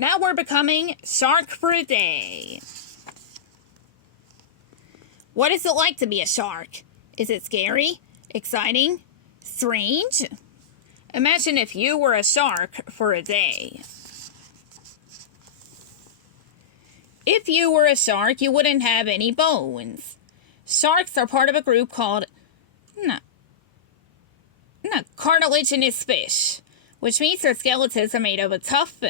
Now we're becoming shark for a day. What is it like to be a shark? Is it scary? Exciting? Strange? Imagine if you were a shark for a day. If you were a shark, you wouldn't have any bones. Sharks are part of a group called cartilaginous fish, which means their skeletons are made of a tough,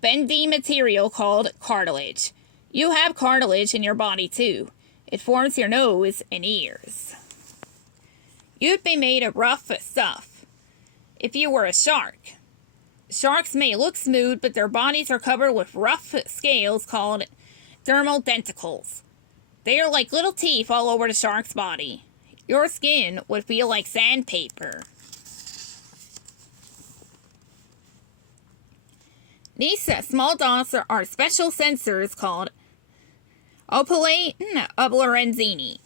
bendy material called cartilage. You have cartilage in your body too. It forms your nose and ears. You'd be made of rough stuff if you were a shark. Sharks may look smooth, but their bodies are covered with rough scales called dermal denticles. They are like little teeth all over the shark's body. Your skin would feel like sandpaper. These small dots are special sensors called opalate oblorenzini.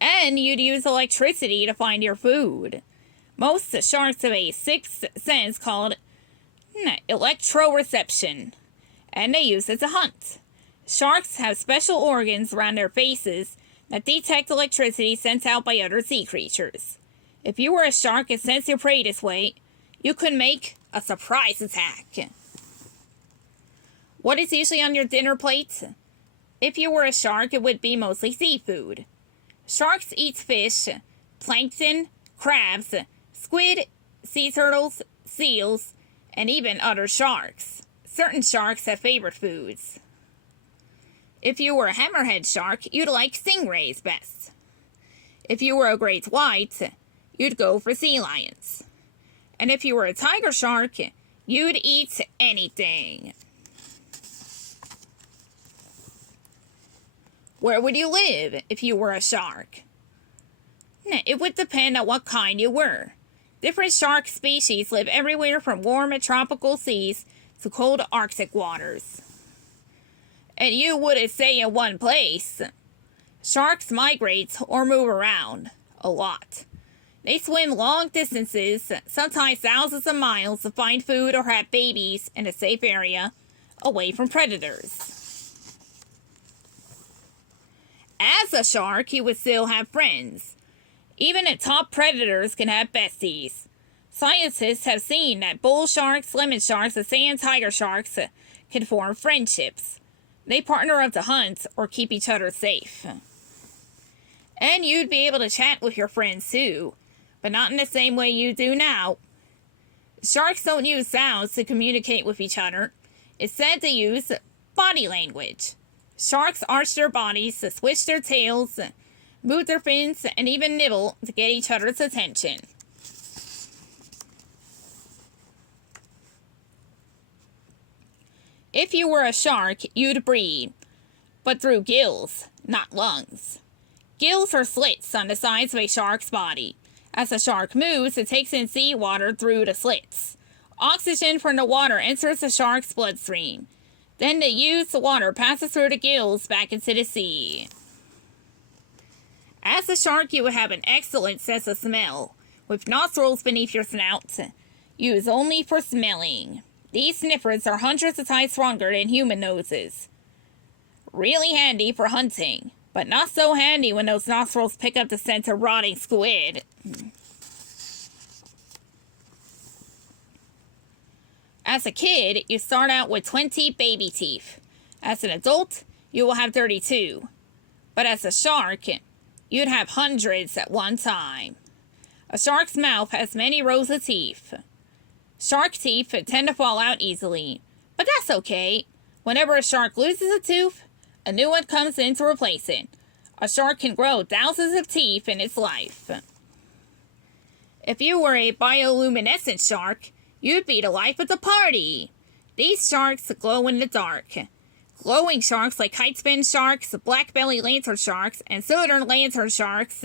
And you'd use electricity to find your food. Most sharks have a sixth sense called electroreception, and they use it to hunt. Sharks have special organs around their faces that detect electricity sent out by other sea creatures. If you were a shark and sensed your prey this way, you could make a surprise attack. What is usually on your dinner plate? If you were a shark, it would be mostly seafood. Sharks eat fish, plankton, crabs, squid, sea turtles, seals, and even other sharks. Certain sharks have favorite foods. If you were a hammerhead shark, you'd like stingrays best. If you were a great white, you'd go for sea lions. And if you were a tiger shark, you'd eat anything. Where would you live if you were a shark? It would depend on what kind you were. Different shark species live everywhere from warm and tropical seas to cold Arctic waters. And you wouldn't stay in one place. Sharks migrate or move around a lot. They swim long distances, sometimes thousands of miles, to find food or have babies in a safe area away from predators. As a shark, you would still have friends. Even the top predators can have besties. Scientists have seen that bull sharks, lemon sharks, and sand tiger sharks can form friendships. They partner up to hunt or keep each other safe. And you'd be able to chat with your friends too, but not in the same way you do now. Sharks don't use sounds to communicate with each other. Instead, they use body language. Sharks arch their bodies to switch their tails, move their fins, and even nibble to get each other's attention. If you were a shark, you'd breathe, but through gills, not lungs. Gills are slits on the sides of a shark's body. As a shark moves, it takes in seawater through the slits. Oxygen from the water enters the shark's bloodstream. Then the used water passes through the gills back into the sea. As a shark, you would have an excellent sense of smell, with nostrils beneath your snout, used only for smelling. These sniffers are hundreds of times stronger than human noses. Really handy for hunting, but not so handy when those nostrils pick up the scent of rotting squid. As a kid, you start out with 20 baby teeth. As an adult, you will have 32. But as a shark, you'd have hundreds at one time. A shark's mouth has many rows of teeth. Shark teeth tend to fall out easily, but that's okay. Whenever a shark loses a tooth, a new one comes in to replace it. A shark can grow thousands of teeth in its life. If you were a bioluminescent shark, you'd be the life of the party. These sharks glow in the dark. Glowing sharks like kitespin sharks, black-belly lantern sharks, and southern lantern sharks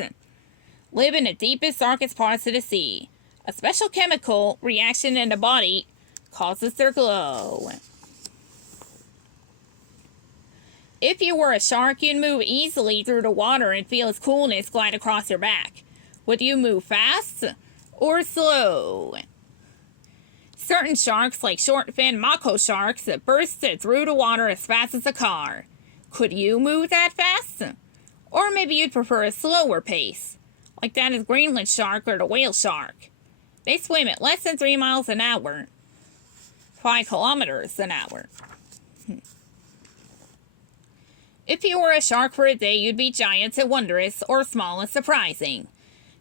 live in the deepest, darkest parts of the sea. A special chemical reaction in the body causes their glow. If you were a shark, you'd move easily through the water and feel its coolness glide across your back. Would you move fast or slow? Certain sharks, like short-fin mako sharks, that burst through the water as fast as a car. Could you move that fast? Or maybe you'd prefer a slower pace, like that of Greenland shark or the whale shark. They swim at less than 3 miles an hour, 5 kilometers an hour. If you were a shark for a day, you'd be giant and wondrous, or small and surprising.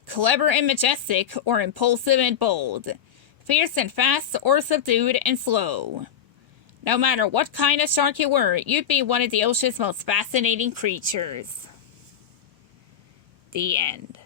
Clever and majestic, or impulsive and bold. Fierce and fast, or subdued and slow. No matter what kind of shark you were, you'd be one of the ocean's most fascinating creatures. The end.